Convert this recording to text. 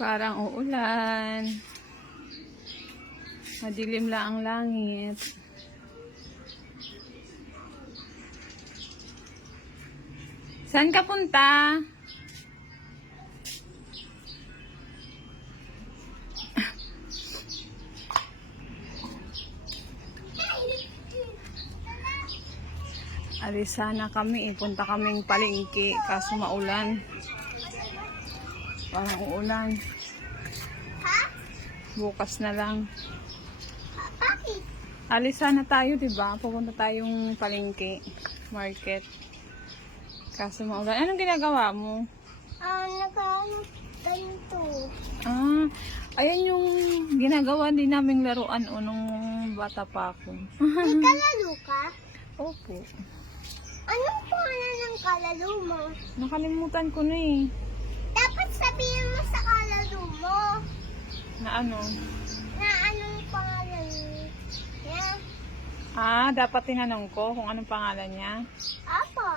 Parang uulan. Madilim lang ang langit. Saan ka punta? Alis sana kami, punta kaming palengke, kaso maulan. Parang uulan. Bukas na lang. Alis sana tayo, diba? Pupunta tayong palengke, market. Kaso maulan. Anong ginagawa mo? Ganito. Ayan yung ginagawa din naming laruan o nung bata pa ako. May kalalo ka? Opo. Anong pangalan ng kalalo mo? Nakalimutan ko na eh. Dapat sabihin mo sa kalalo mo Na ano? na anong pangalan niya. Dapat tinanong ko kung anong pangalan niya. Apo.